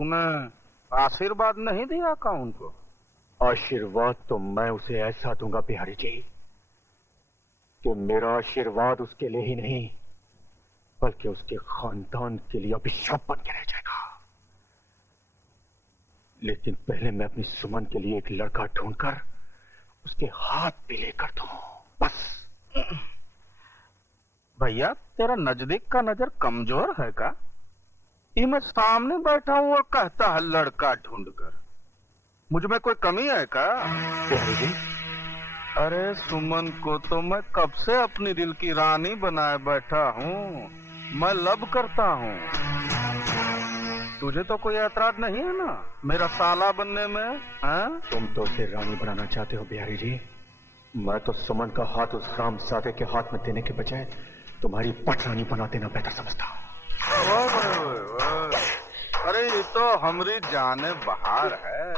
तूने आशीर्वाद नहीं दिया का उनको? आशीर्वाद तो मैं उसे ऐसा दूंगा बिहारी जी कि मेरा आशीर्वाद उसके लिए ही नहीं बल्कि उसके खानदान के लिए अभिशाप बन के रह जाएगा। लेकिन पहले मैं अपनी सुमन के लिए एक लड़का ढूंढकर उसके हाथ पे लेकर दूं, बस। भैया तेरा नजदीक का नजर कमजोर है का? ये मैं सामने बैठा हूँ और कहता है लड़का ढूंढकर। मुझ में कोई कमी है का? बिहारी जी, अरे सुमन को तो मैं कब से अपनी दिल की रानी बनाए बैठा हूँ। मैं लब करता हूँ। तुझे तो कोई ऐतराज नहीं है ना मेरा साला बनने में? तुम तो उसे रानी बनाना चाहते हो बिहारी जी। मैं तो सुमन का हाथ उस रामजादे के हाथ में देने के बजाय तुम्हारी पटरानी बना देना बेहतर समझता हूँ। अरे ये तो हमारी जाने बहार है।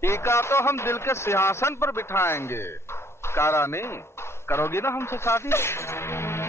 टीका तो हम दिल के सिंहासन पर बिठाएंगे। का रानी करोगी ना हमसे शादी?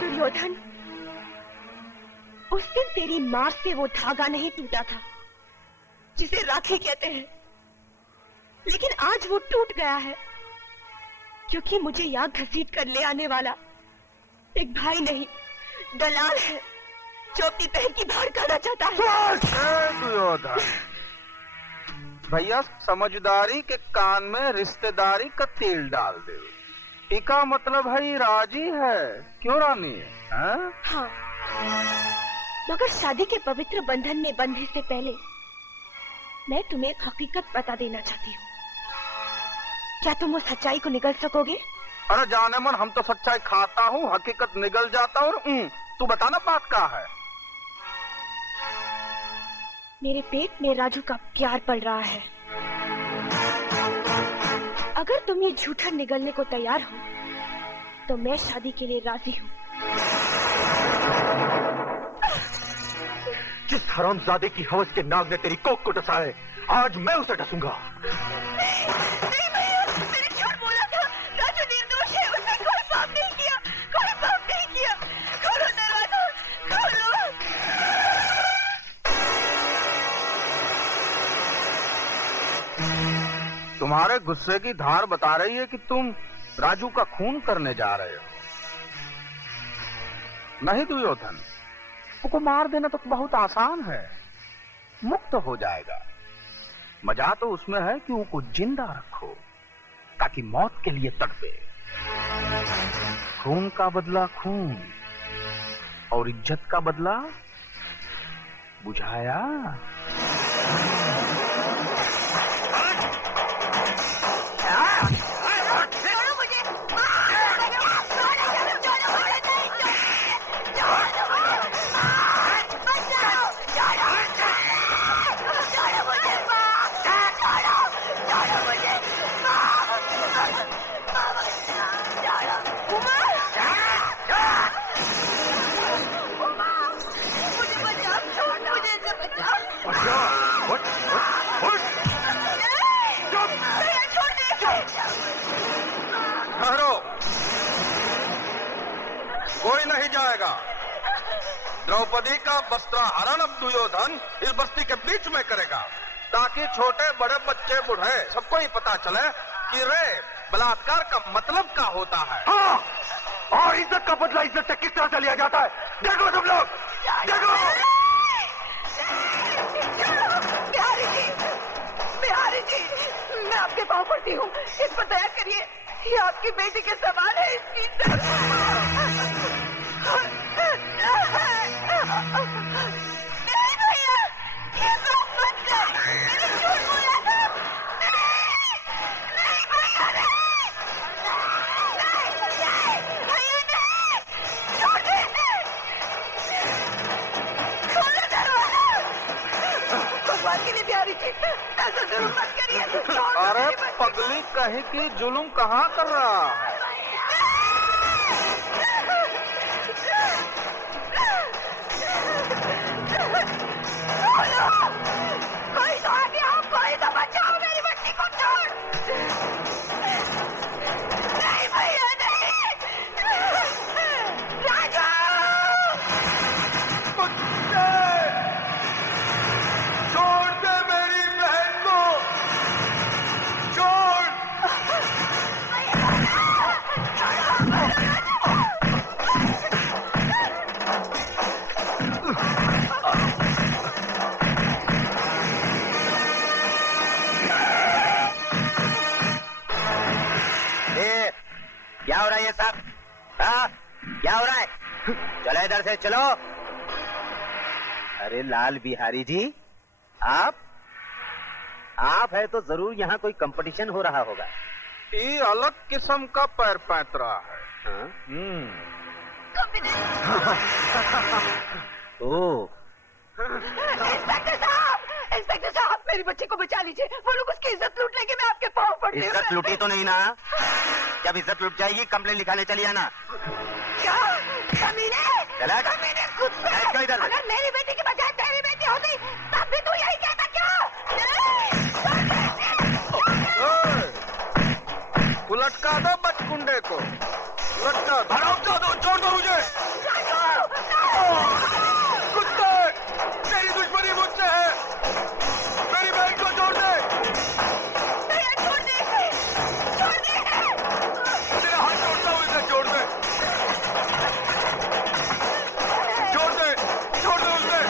दुर्योधन, उस दिन तेरी मां से वो धागा नहीं टूटा था जिसे राखी कहते हैं, लेकिन आज वो टूट गया है क्योंकि मुझे यहाँ घसीट कर ले आने वाला एक भाई नहीं दलाल है जो अपनी बहन की भाड़ खाना चाहता है। दुर्योधन भैया समझदारी के कान में रिश्तेदारी का तेल डाल दे। टीका मतलब है राजी है क्यों रानी? हाँ, मगर शादी के पवित्र बंधन में बंधने से पहले मैं तुम्हें एक हकीकत बता देना चाहती हूँ। क्या तुम उस सच्चाई को निगल सकोगे? अरे जाने मन, हम तो सच्चाई खाता हूँ, हकीकत निगल जाता और तू बताना बात क्या है? मेरे पेट में राजू का प्यार पड़ रहा है। अगर तुम ये झूठा निगलने को तैयार हो तो मैं शादी के लिए राजी हूँ। जिस हरामजादे की हवस के नाग ने तेरी कोख को डसा है, आज मैं उसे डसूंगा। नहीं भैया, मैंने झूठ बोला था। राजू निर्दोष है, उसने कोई पाप नहीं किया, कोई पाप नहीं किया। खोलो दरवाजा, खोलो। तुम्हारे गुस्से की धार बता रही है कि तुम राजू का खून करने जा रहे हो। नहीं दुर्योधन, उसको मार देना तो बहुत आसान है, मुक्त हो जाएगा। मजा तो उसमें है कि उसको जिंदा रखो ताकि मौत के लिए तड़पे। खून का बदला खून और इज्जत का बदला बुझाया। कोई नहीं जाएगा। द्रौपदी का वस्त्रहरण अब दुर्योधन इस बस्ती के बीच में करेगा ताकि छोटे बड़े बच्चे बूढ़े सबको ही पता चले कि रे बलात्कार का मतलब क्या होता है। हाँ, और इज्जत का बदला इज्जत से किस तरह से लिया जाता है देखो तुम लोग, देखो। बिहारी जी, मैं आपके पाँव पड़ती हूँ, इस पर दया करिए। ये आपकी बेटी के सवाल है, इसकी नहीं भैया, ये बात मत कर। मैंने झूठ बोला था। नहीं भैया, नहीं भैया, नहीं छोड़ दे। खोलो दरवाजा। भगवान के लिए बिहारी जी, ऐसा जुल्म मत करिए। अरे पगली कहीं की जुल्म कहाँ कर रहा है? कोई तो आगे आओ, कोई तो बचाओ मेरी बच्ची को। छोड़। नहीं भैया, नहीं। राजू! क्या हो रहा है? चलो इधर से चलो। अरे लाल बिहारी जी, आप है तो जरूर यहाँ कोई कंपटीशन हो रहा होगा। ये अलग किस्म का पैर पैतरा है। हाँ? ओ इंस्पेक्टर साहब, मेरी बच्ची को बचा लीजिए। वो लोग उसकी इज्जत लूट लेंगे। मैं आपके पाँव पड़ती हूँ। इज्जत लूटी तो नहीं ना? जब इज्जत लूट जाएगी कंप्लेन लिखाने चली आना। क्या कमीने? चला कमीने, कुत्ते! इधर। अगर मेरी बेटी की बजाय तेरी बेटी होती तब भी तू यही कहता क्या? उलटका दो बचकुंडे को, उलटका दो, छोड़ दो मुझे। कुत्ते, तेरी दुश्मनी मुझसे है। मेरी बहन को छोड़ दे। छोड़ दे। तेरा हाथ छोड़ता हूँ, इसे छोड़ दे। छोड़ दे उसे।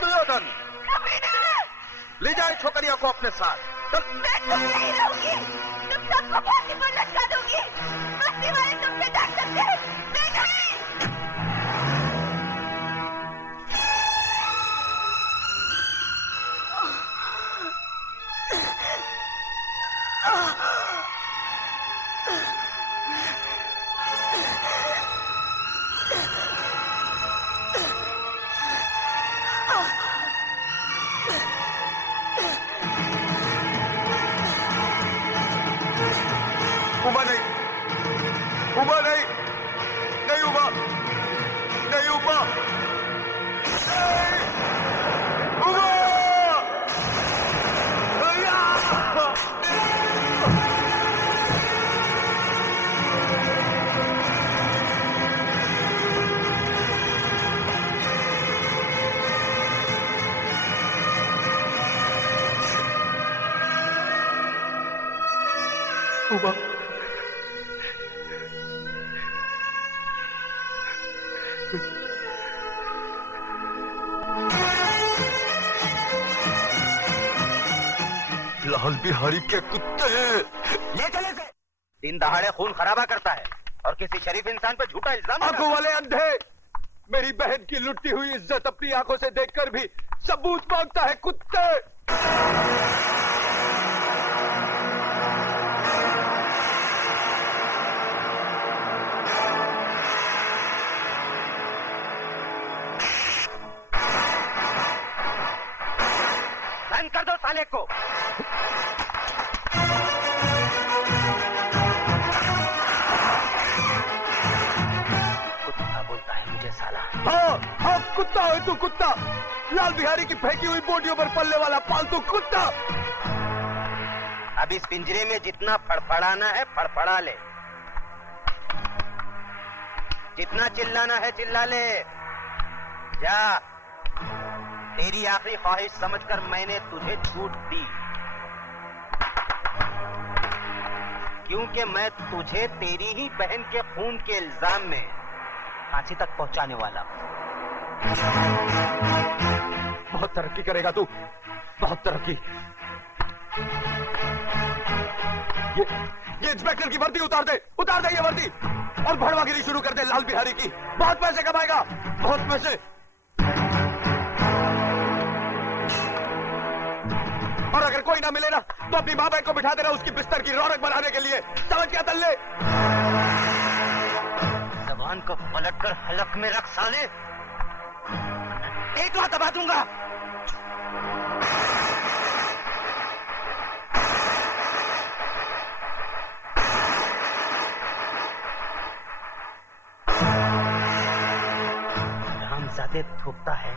दुर्योधन, ले जाए छोकरिया को अपने साथ। मैं तुम नहीं रहूंगी। तुम सबको फांसी पर लटका दूंगी। बस्ती वाले तुमसे डर सकते हैं, मैं नहीं। उबा नहीं, उबा नहीं, नहीं उबा, नहीं उबा, नहीं उबा। उबा, लाल बिहारी के कुत्ते ले चले से। दिन दहाड़े खून खराबा करता है और किसी शरीफ इंसान पे झूठा इल्जाम आंखों वाले अंधे, मेरी बहन की लुटी हुई इज्जत अपनी आंखों से देखकर भी सबूत मांगता है कुत्ते। बंद कर दो साले को। कुत्ता बोलता है मुझे साला। हाँ, कुत्ता है तू, कुत्ता। लाल बिहारी की फेंकी हुई बोटियों पर पलने वाला पालतू कुत्ता। अब इस पिंजरे में जितना फड़फड़ाना है फड़फड़ा ले, जितना चिल्लाना है चिल्ला ले। जा, तेरी आखिरी ख्वाहिश समझकर मैंने तुझे छूट दी, क्योंकि मैं तुझे तेरी ही बहन के खून के इल्जाम में फांसी तक पहुंचाने वाला हूं। बहुत तरक्की करेगा तू, बहुत तरक्की। ये इंस्पेक्टर की वर्दी उतार दे ये वर्दी, और भड़वागिरी शुरू कर दे लाल बिहारी की। बहुत पैसे कमाएगा, बहुत पैसे। और अगर कोई ना मिले ना तो अपनी माँ बहन को बिठा देना उसकी बिस्तर की रौनक बढ़ाने के लिए। समझ क्या तल्ले? जबान को पलट कर हलक में रख साले, एक बार दबा दूंगा। रामजादे थूकता है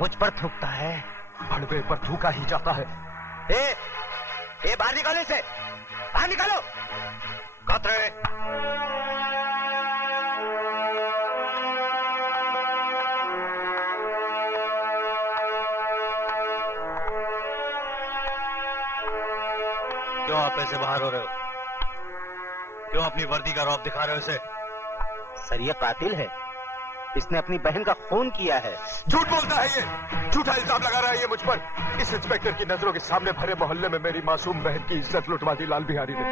मुझ पर थूकता है। भड़वे पर थूका ही जाता है। ए बाहर निकालो इसे, बाहर निकालो। कतरे क्यों आप ऐसे बाहर हो रहे हो? क्यों अपनी वर्दी का रौब दिखा रहे हो इसे? सर ये कातिल है, इसने अपनी बहन का खून किया है। झूठ बोलता है ये, झूठा इल्जाम लगा रहा है ये मुझ पर। इस इंस्पेक्टर की नजरों के सामने भरे मोहल्ले में मेरी मासूम बहन की इज्जत लुटवा दी लाल बिहारी ने।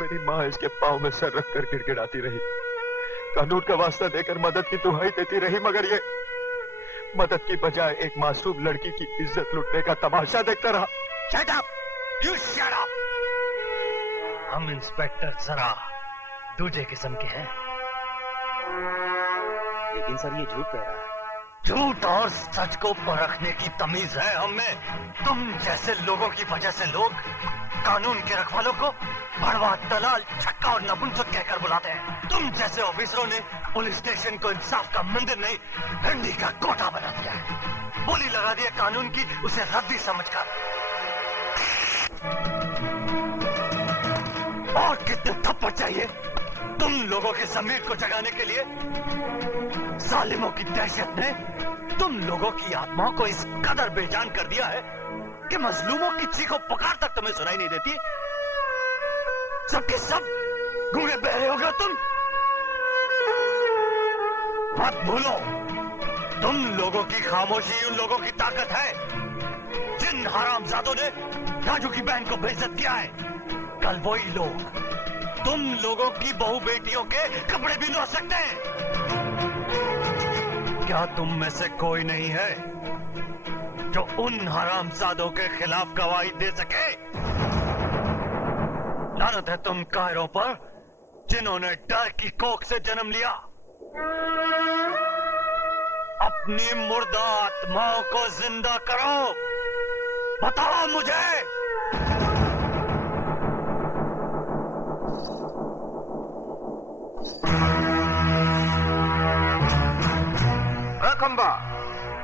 मेरी माँ इसके पाँव में सर रखकर गिड़गिड़ाती रही, कानून का वास्ता देकर मदद की दुहाई देती रही, मगर ये मदद की बजाय एक मासूम लड़की की इज्जत लुटने का तमाशा देखता रहा। Shut up! You shut up! हम इंस्पेक्टर जरा दूसरे किस्म के हैं। लेकिन सर ये झूठ कह रहा है। झूठ और सच को परखने की तमीज है हम में। तुम जैसे लोगों की वजह से लोग कानून के रखवालों को भड़वा, दलाल, छक्का और नपुंसक कहकर बुलाते हैं। तुम जैसे ऑफिसरों ने पुलिस स्टेशन को इंसाफ का मंदिर नहीं, डंडी का कोटा बना दिया है। बोली लगा दी है कानून की, उसे रद्दी समझकर। और कितने थप्पड़ चाहिए तुम लोगों के जमीर को जगाने के लिए? जालिमों की दहशत ने तुम लोगों की आत्माओं को इस कदर बेजान कर दिया है कि मजलूमों की चीखों पुकार तक तुम्हें सुनाई नहीं देती। सबके सब गूंगे बहरे हो गए तुम। मत भूलो, तुम लोगों की खामोशी उन लोगों की ताकत है जिन हरामजादों ने राजू की बहन को बेइज्जत किया है। कल वही लोग तुम लोगों की बहू बेटियों के कपड़े भी धो सकते हैं। क्या तुम में से कोई नहीं है जो उन हरामजादों के खिलाफ गवाही दे सके? लानत है तुम कायरों पर जिन्होंने डर की कोख से जन्म लिया। अपनी मुर्दा आत्माओं को जिंदा करो। बताओ मुझे। खंबा,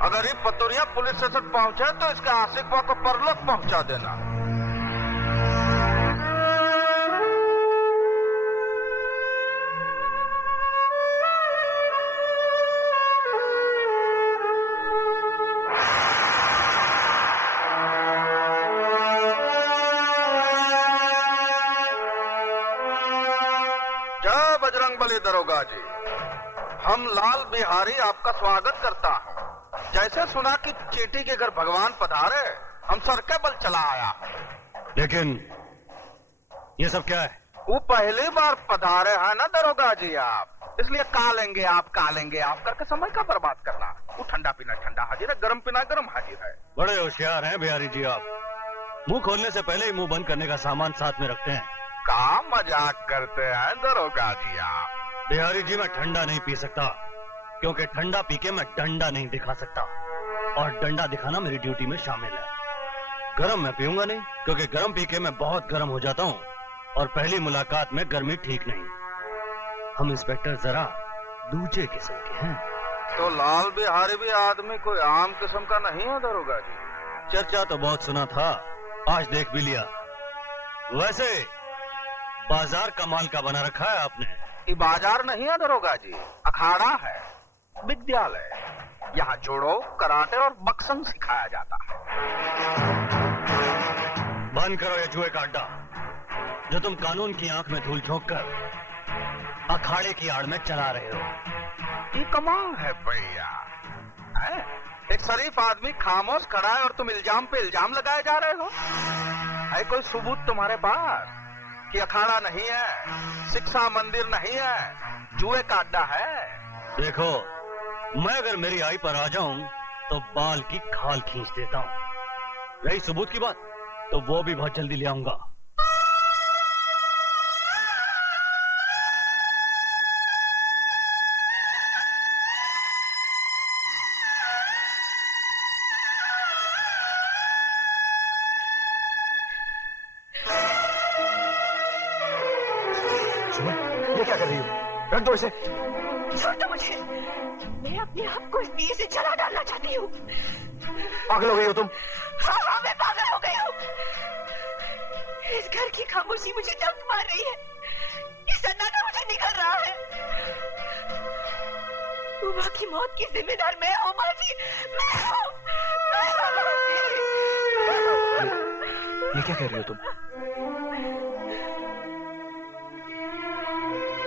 अगर ये पतोरिया पुलिस स्टेशन पहुंचे तो इसके आशिक को परलोक पहुंचा देना। जय बजरंगबली दरोगा जी, हम लाल बिहारी आपका स्वागत करता हूँ। जैसे सुना कि चीटी के घर भगवान पधारे, हम सर के बल चला आया। लेकिन ये सब क्या है? वो पहली बार पधारे हैं ना दरोगा जी आप, इसलिए कालेंगे आप करके समय का बर्बाद करना। वो ठंडा पीना ठंडा हाजिर है, गरम पीना गरम हाजिर है। बड़े होशियार हैं बिहारी जी आप। मुंह खोलने से पहले ही मुंह बंद करने का सामान साथ में रखते हैं। का मजाक करते हैं दरोगा जी आप? बिहारी जी मैं ठंडा नहीं पी सकता, क्योंकि ठंडा पी के मैं डंडा नहीं दिखा सकता, और डंडा दिखाना मेरी ड्यूटी में शामिल है। गरम मैं पीऊंगा नहीं, क्योंकि गरम पी के मैं बहुत गरम हो जाता हूँ, और पहली मुलाकात में गर्मी ठीक नहीं। हम इंस्पेक्टर जरा दूसरे किस्म के हैं। तो लाल बिहारी भी आदमी कोई आम किस्म का नहीं है दरोगा जी? चर्चा तो बहुत सुना था, आज देख भी लिया। वैसे बाजार कमाल का बना रखा है आपने। ये बाजार नहीं है दरोगा जी, अखाड़ा है, विद्यालय। यहाँ जोड़ो, कराटे और बक्संग सिखाया जाता है। बंद करो ये जुए का अड्डा, जो तुम कानून की आंख में धूल झोंक कर अखाड़े की आड़ में चला रहे हो। ये कमाल है भैया, एक शरीफ आदमी खामोश खड़ा है और तुम इल्जाम पे इल्जाम लगाए जा रहे हो। है कोई सबूत तुम्हारे पास कि अखाड़ा नहीं है, शिक्षा मंदिर नहीं है, जुए का अड्डा है? देखो, मैं अगर मेरी आई पर आ जाऊं तो बाल की खाल खींच देता हूं। रही सबूत की बात, तो वो भी बहुत जल्दी ले आऊंगा। ये क्या कर रही हो? रख दो इसे। छोड़ दो मुझे। मैं अपने आप को इस दिए से जला डालना चाहती हूँ। पागल हो गई हो तुम? हाँ हाँ, मैं पागल हो गई हूँ। इस घर की खामोशी मुझे दर्द मार रही है। ये सन्नाटा मुझे निकल रहा है। उमा की मौत की जिम्मेदार मैं हूँ माँ जी, मैं हूँ। ये क्या कह रही हो तुम?